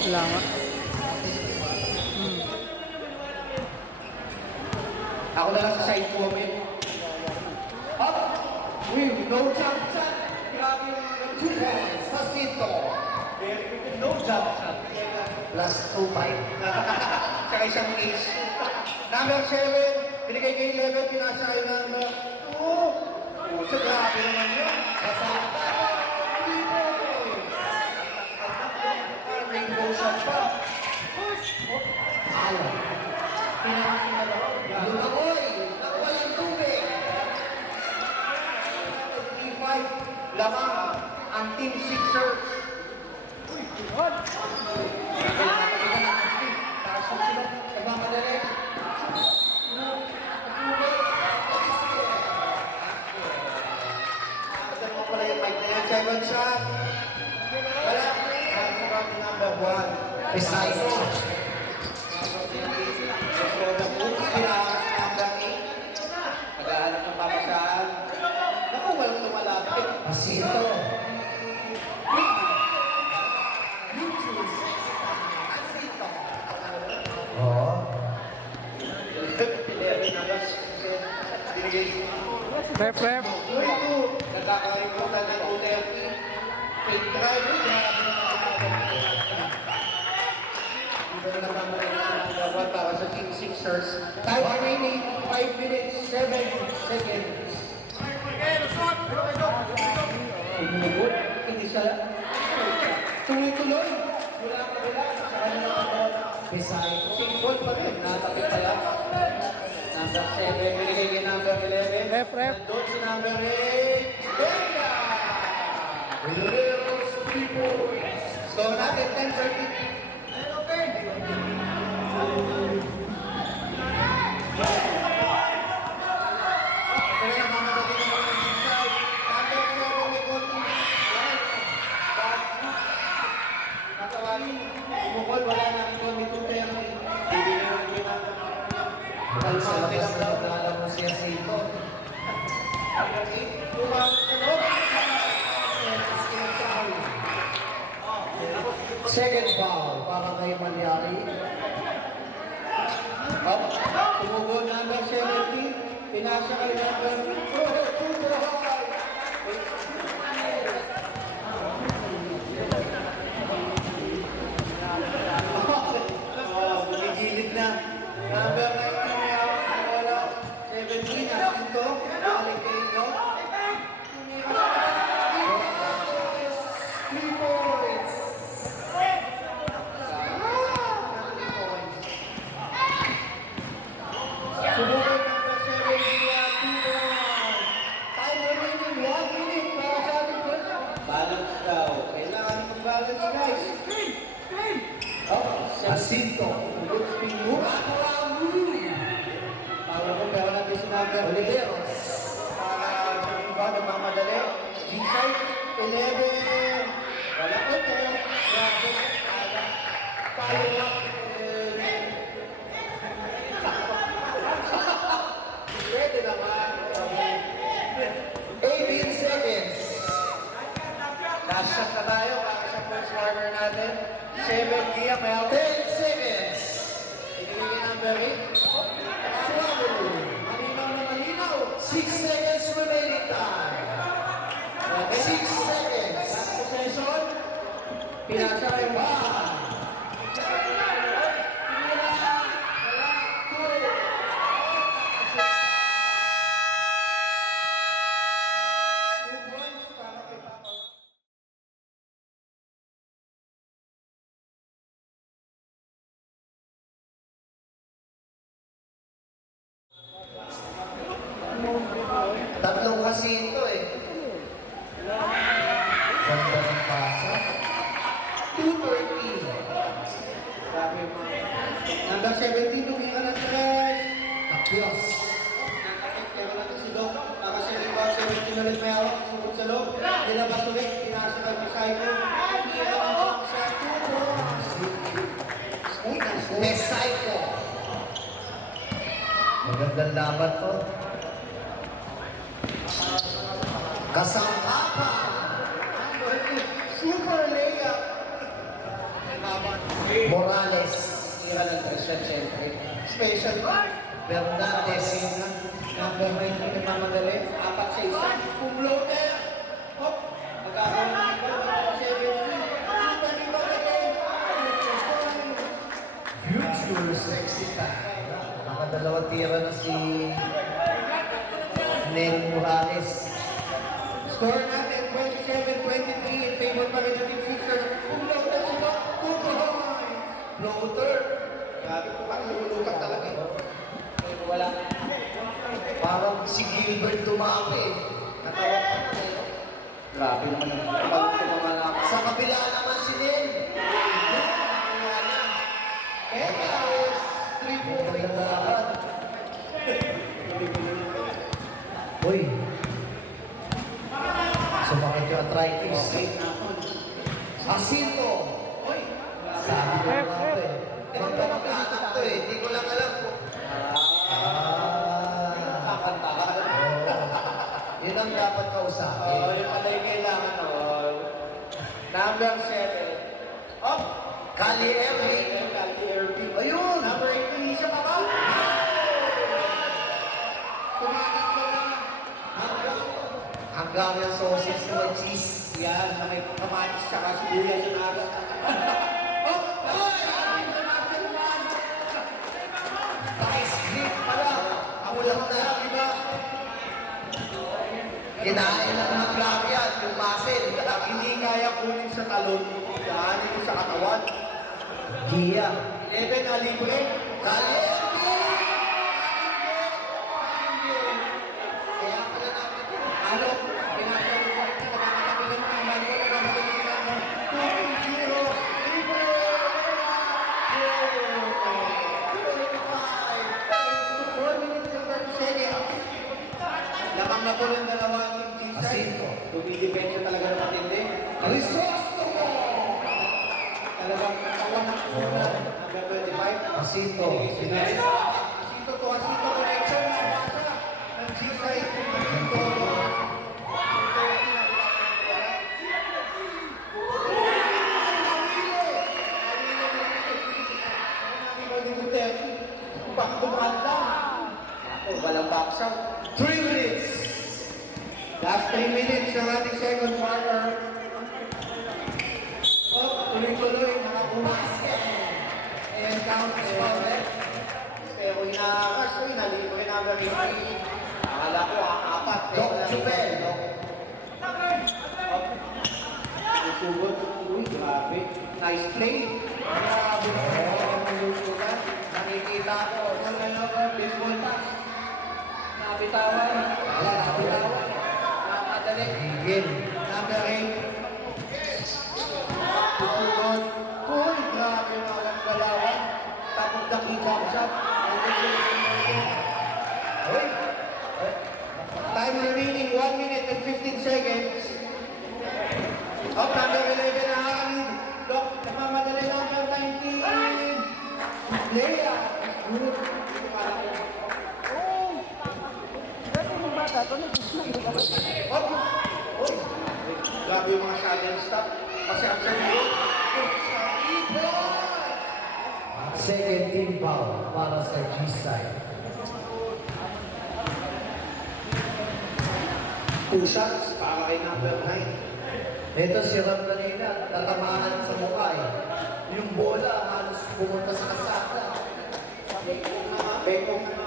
Wala nga. Ako na lang sa side comment. Up! Win! No jump shot! Grabe yung 2 points. Pasito. Very good. No jump shot. Plus 2-5. Tsaka isang ace. Number 7. Binigay kay 11. Pinasa kay number 2. Puto, grabe naman yun. Kasama. 3 points. Rainbow shot pa. Ayaw. Pinakasin na daw. Lumakoy! Nakawalang tubig! 3-5. Lamang ang Team Sixers. Uy! What? Nakakalitan na ang team. Taas na sila. Nagmamadali. Nakakalitan mo pala yung mic na yan. Second shot. Wala. Nakakalitan number 1. Recycle. Naghahanap ng papasahan. Naku, walang lumalapit. Pasito. Oo. Rep. Nagkakalimutan ng OTFP. Fake drive. Dito na naman para sa Team Sixers. Time remaining 5 minutes, 7 seconds. Umubot, hindi siya. Tuloy-tuloy. Wala. Beside. Single pa rin. Natapit pala. Number 7. Binigay kay number 11. Rep. Nandun si number 8. Benga! Little people. Score natin 10-30. Bukol, wala na ito nito tayo. Sa labas na nagdala mo siya sa ito. Second foul para kay Malyari. Tumugod number 17. Pinasa kay number 2. Bumigilid na. Number 19 na wala. 17 na. Ito. Balik kay ito. 3 points. Subukan number 17 na 2 points. Time remaining 1 minute para sa ating first. Balance daw. Kailangan ng balance, guys. Jacinto. Good spin move. Para kung meron natin si number Oliveros. Para sa iba nagmamadali. G-side, 11. Wala ko ito. Grabe. Follow up. Pwede naman. 18 seconds. Last shot na tayo para sa first quarter natin. 7 Dia, may 10 seconds. Ibigay number 8. Swallow. Malinaw na malinaw. 6 seconds remaining time. 6 seconds. Last possession. Pinasa kay Bahan. Tatlong kasi ito eh. Ganda ng pasa. 2:30. Grabe mo. Number 17, tumira ng tres. Akyos. Kaya natin si Doc. Kasi number 17 ulit may hawak. Sumot sa loob. Nilabas ulit. Pinasa kay Recycle. Tumira ng jump shot. 2 points. Recycle. Magandang laban to. Kasangkapan. Super layup. Laban. Morales, tira ng 3 set siyempre. Special Bernaldez, number 19 na mamadali, 4 sa isa. Kumlo na yan. Hop! Magkakaroon ng Future sexy time. Nakadalawang tira na si Nel Morales. Score natin, 27-23 in favor pa rin natin Sixers. Kumlo na sila, floater. Grabe ko parang lumulukat talaga eh. Wala. Parang si Gilbert tumapi eh. Natawag pa na eh. Grabe naman. Sa kabila naman si Nen. Etas! 3 points. Uy. Sumakit yung arthritis. Jacinto. Uy. Sabi ko nga ako eh. Magkamag-anak to eh. Hindi ko lang alam kung... Yun ang dapat kausapin. Yun pala yung kailangan. Number 7. Oh! Kali Irving. Ayun! Number 18. Siya pa ba? Tumakat ko na. Hanggang yung sausage na cheese. Yan. Na may kamatis tsaka sibuyas yung aga. Lang na, diba? Kinain lang ng club yan, yung muscle. Hindi kaya kunin sa talon. Kaanin mo sa katawan. Gia. 11 na libre. Kali. Kaya pala natin. Ano? Pinagawin ko rin na nakakatabilan ng mga nakakatabilan ng 2-0. Libre! Lamang na po ng dalawang G-side. Tumidipend siya talaga ng matindi. Risosto mo! Talagang katawan ng una. Hanggang 25. Asito. Asito to. Asito connection na basa ng G-side. Asito. Baka kumanda. Walang baksaw. 3 minutes. Last 3 minutes ng ating second quarter. Oh, tuloy-tuloy. Nakabumasket. And count is foul eh. Pero inakas ko, inalibre na ang rin. Akala ko, apat. Doc Jubel. Tutugod. Uy, grabe. Nice play. Grabe. Nakikita ko. Baseball pass. Nabitawan. Nabitawan. Nakadali. Higil. Number 8. Tutugod. Uy, grabe mga walang galawan. Tapos jump shot. Uy. Time remaining 1 minute and 15 seconds. Up, number 11 na hakalid. Lock, nagmamadali number 19. Leia. Good. Oh! Grabe yung mga sudden stop. Kasi ang sarili. Second team foul para sa G-side. 2 shots para kay number 9. Ito si Ram kanina, tatamaan sa mukha eh. Yung bola halos pumunta sa kasada.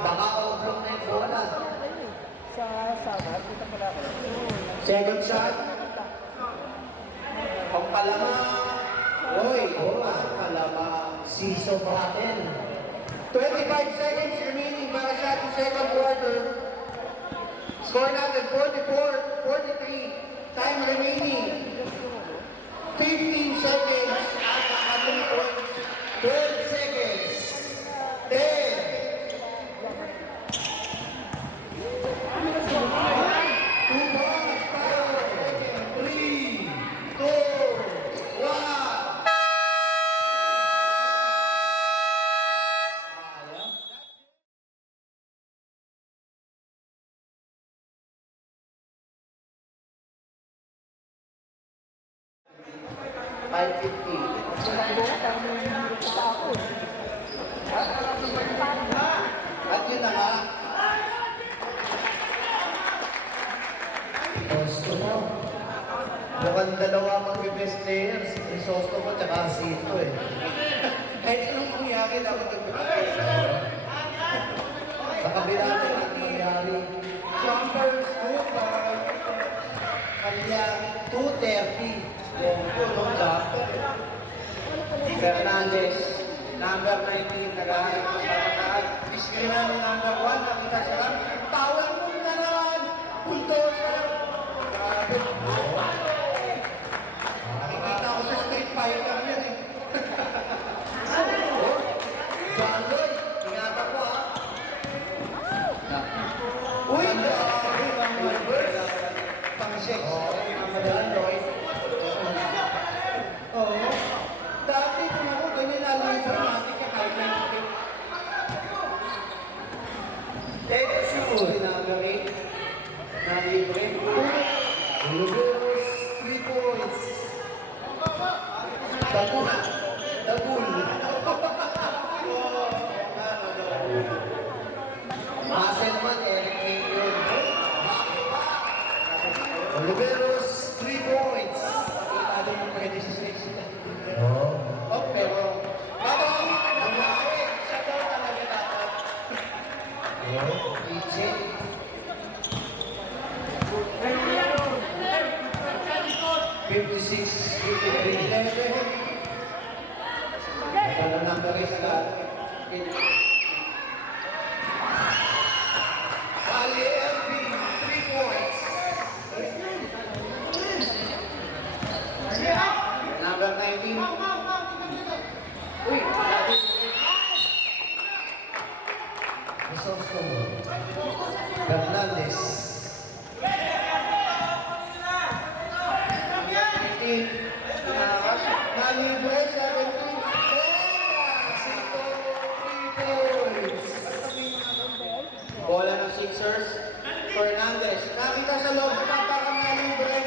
Baka oblong na yung bola. Second shot. Pampalama. Uy, pampalama. Siso Braten. 25 seconds remaining para sa ating second quarter. Score natin 44-43. Time remaining 15 seconds. At 3 points. 12 seconds. 10. 5:50. At yun na nga. Gusto mo. Mukhang dalawa mag-best players. Isosto mo tsaka Sito eh. Kahit anong mangyari, dapat mag-best. Sa kabila na lang mangyari. Jumpers, 2-5. Kanya, 2-30. No jumper. Fernandez, number 19, nag-ahayag ng pagkakaan. Iskina ni number 1, nakita siya lang. Power move na naman! Bulldozer! Grabe. Nakikita ko sa Street Fighter yan eh. John Lloyd, ingatan ko ha. Uy! Pang-6. John Lloyd. Oo. Dati kung ako, ganyan nalang yung dramatic ka kahit na yung sure na gawin na libre. Lugos, 3 points. Dabul. Dabul. Maselman, Eric Mayfield. Luberos, 3 points. Kita doon yung pwede sa stage. Oh, pero babawi ka na babawi. Siya daw talaga dapat. PJ. $56, $53, Kalau number is that. Ali FB, 3 points. Number 19. Uy, dati. Soso. Fernandez. 19. Malibre, 17. Sito, 3 points. Bola ng Sixers. Fernandez. Nakita sa loob sa kapakang malibre.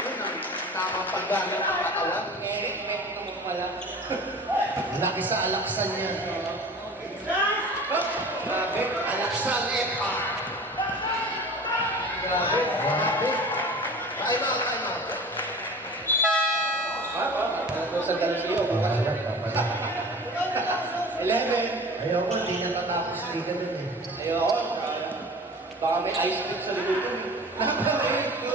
Yun ang tamang paggamit ng katawan. Eric naman pala. Laki sa alaksan niya. Grabe. Alaksan FR. Grabe. Grabe. Time out, time out. Ano sa Dalsio? 11. Ayoko, hindi niya tatapos liga dun eh. Ayoko. Baka may ice cream sa likod dun. Napamit ko!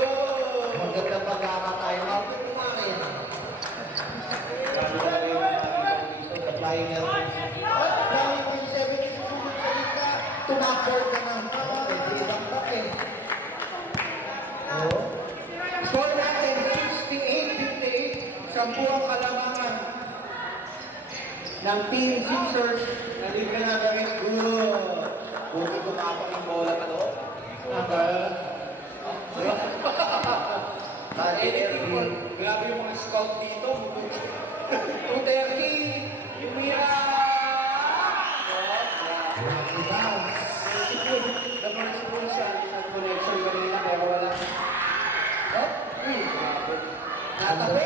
Maganda pagkaka-time out. Kumain. Flying out. At dahil mo yung 76 sumunod sa lika, tumakor ka na. Pwede ibang tak eh. Score natin, 68-58. 10 ang kalamangan ng Team Sixers. Nalibre na kami. Good. Buti kumapang yung bola pa doon. Grabe yung mga scout dito. 230. Yung mira. Naman si Pulsan sa connection kanina pero wala. Natabi.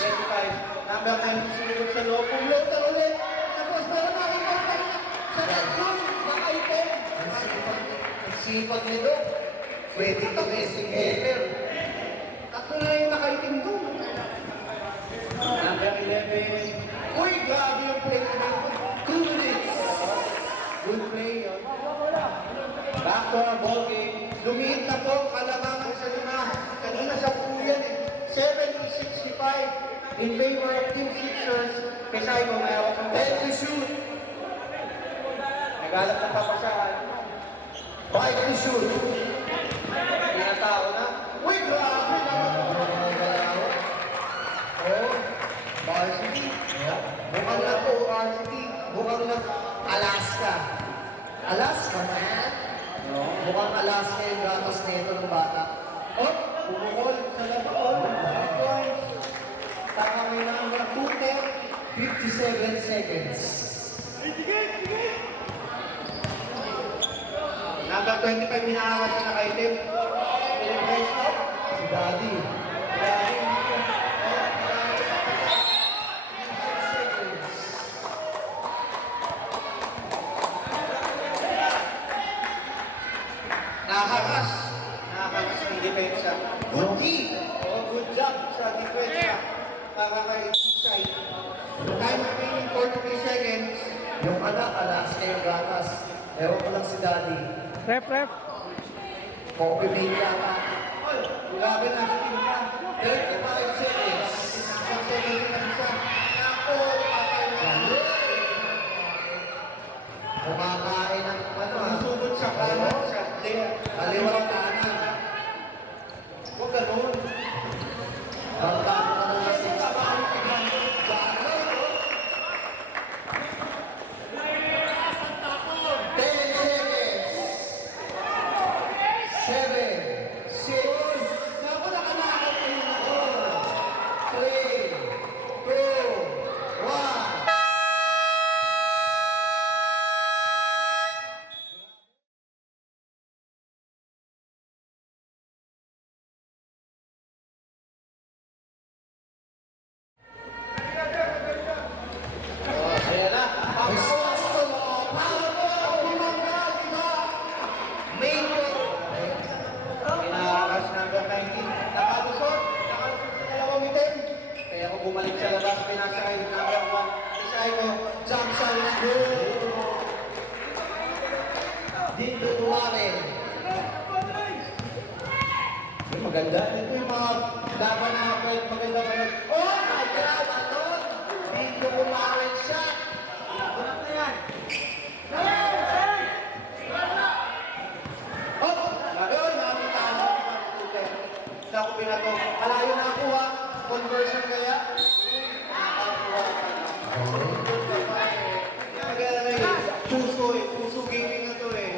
25. Number 9 sinulog sa loob. Pumulog na ulit. Tapos pero nakikita ka na. Sa nag-zoom, naka-item. Ang sipag nito. Pwede ito messing hater. Tatlo na yung naka-item doon. Number 11. Uy, grabe yung placement. 2 minutes. Good play yun. Back to our ball game. Lumiit na po, kalamangan sa lima. Kanina sa puyan eh. 70-65 in favor of Team Sixers. Kaysa ito, may awak ng ball to shoot. Nagalat ng papasyahan. 5 to shoot. Pinatao na. Uy, grabe naman. Oh, varsity. Mukhang na po, varsity. Mukhang na Alaska. Alaska, man. Mukhang Alaska yung gatas na ito ng bata. Oh, bumukol sa labaon. 5 points. Tama may number 57 seconds. Number 25, minaawas na kaitim. Si Daddy. kayong gatas. Ewan ko lang si Daddy. Ref. Coffee bean yata. Oy, grabe na steam ka. 35 seconds. Isang second na isa. Ako, patay na. Kumakain ng ano ah. Sumugod sa kanan. Kaliwa kanan. Huwag ganun. Ang dami na lang kasi sa bahay. Gano'n, no? 10 seconds. 7, 6, naku, nakanakot ko yun ako. 3, 2, 1. Ayan na. Ang gusto mo, para mo, bumangga, diba? Main road. Inakas number 19. Nakalusot sa dalawang item. Kaya ako bumalik sa labas, pinasakay ng number 1. Isay ko, Jackson is good. Dito Duwame. Maganda. Ito yung mga laban na maganda pa yun. Oh my God! Ano? Dito Duwame siya. Ano na yan? Oh! Ayun, nakita mo. Hindi ako binato. Malayo na ako ha. Conversion kaya. Nakakuha ka na. Maganda na puso eh. Puso gaming na to eh.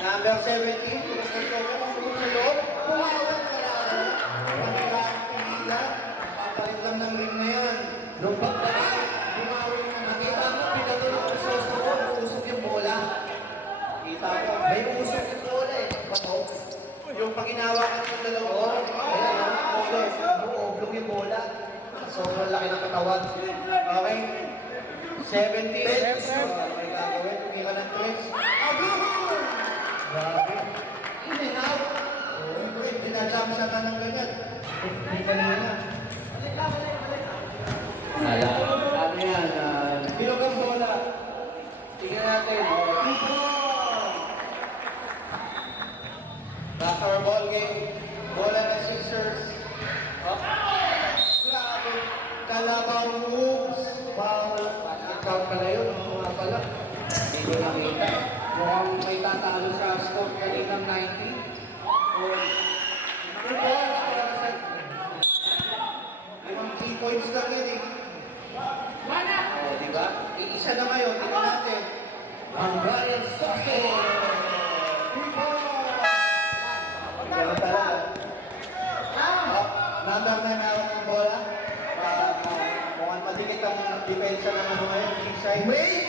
Number 17. Kung sa loob, pumawan ka lang. Pagkakaan pigilan. Papalit lang ng ring na yan. Nung pagdating, bumawi na nakita mo. Pinatulog ko sa uso. Usok yung bola. Kita ko. May usok yung bola eh. Bato. Yung pag hinawakan ng dalawa. Ayan o. Buoblog yung bola. Sobrang laki ng katawan. Okay. 17. May gagawin. Tumira ng 3. Agul! Grabe. In and out. Dinajam sa tanang ganyan. Hindi kanina. Ano yan? Bilog ang bola. Tingnan natin. Backer ball game. Bola ng Sixers. Grabe. Kalabaw moves. Foul. Ikaw pala yun. Mga pala. Hindi ko nakita. Mukhang may tatalo sa score kaninang 90. Limang 3 points lang yun eh. O, diba? Iisa na ngayon. Tingnan natin. Ang Brian Sose. Ganun talaga. Number 9 hawak ng bola. Mukhang madikit ang depensa ng ano ngayon. Inside. Wait!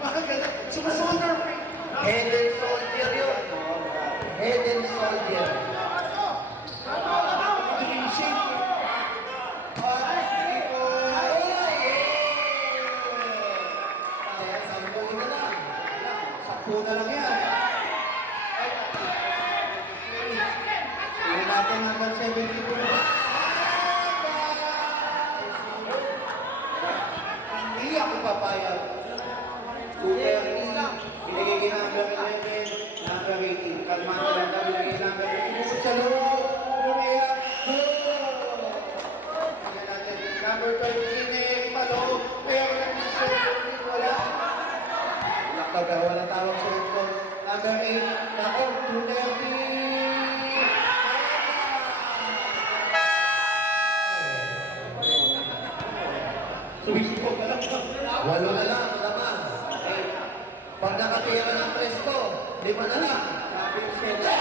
Mga ganun. Sumusunod. Head and soldier yun. Head and soldier. Sakto na lang yan. Tingnan natin hanggang 72. Hindi ako papayag. 230. Binigay kay number 11, number 18. Kalmado lang na binigay number 18. Bukod sa loob, Korea, tingnan natin, number 13 eh, paloob. Pero nag-serve, wala. Laktaw ka, wala tawag sa ito. Number 8, nako, 230. Sumisipog ka lang. Walo na lang, laman. Pag nakatira ng presko, 5 na lang. Sabi yung sila. 5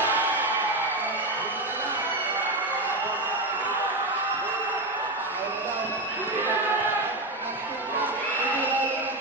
na lang. Ayaw na lang. Hindi na lang. Hindi na lang.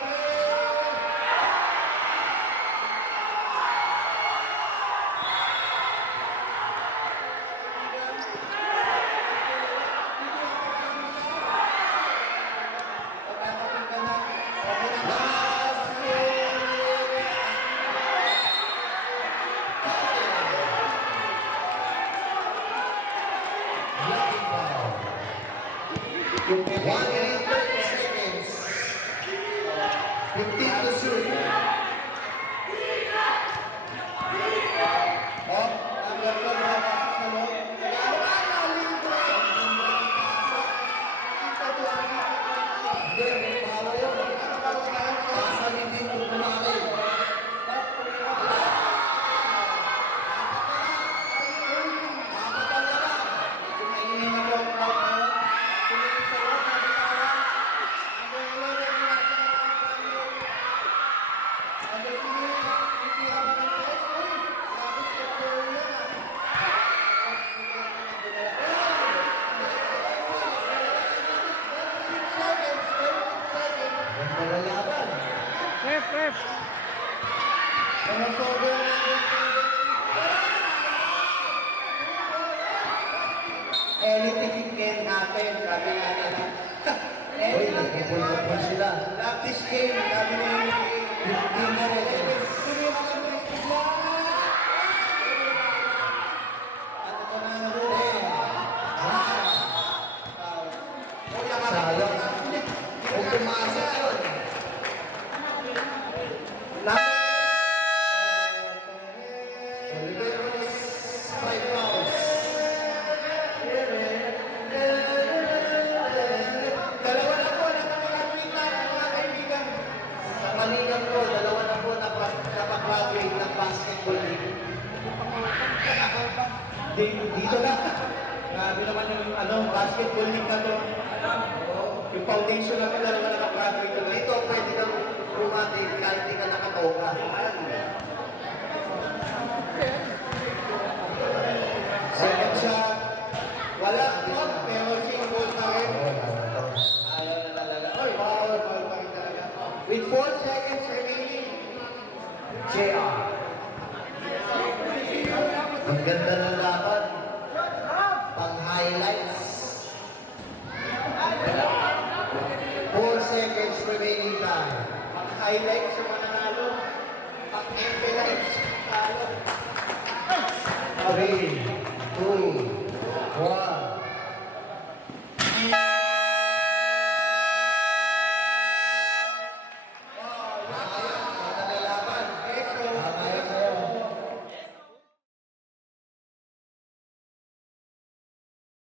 Yung 1 minute 30 seconds. can happen. Sabi natin na. Uy, nagpupul-pupul sila. Love this game. Sabi na yung game. Hindi na rin. Tuloy ka lang ng bigla. Ano ko na natin? Sayang. Kung pumasok yun. Oliveros, 5 fouls. Dalawa na po, nakapag-graduate na ako mga kaibigan. Sa Manigang po, dalawa na po napagraduate ng basketball league. Dito na. Grabe naman yung basketball league na to. Yung foundation na to, dalawa na nakagraduate na. Dito, pwede kang bumati kahit di ka nakatoka. Second shot. Wala. Pero single na rin. Ayaw na talaga. Oy, foul pa rin talaga. With 4 seconds remaining. JR. Ang ganda ng laban. Pang-highlights. 4 seconds remaining time. Pag-highlight sa mananalo. Pag-embelize. Talo. Okay.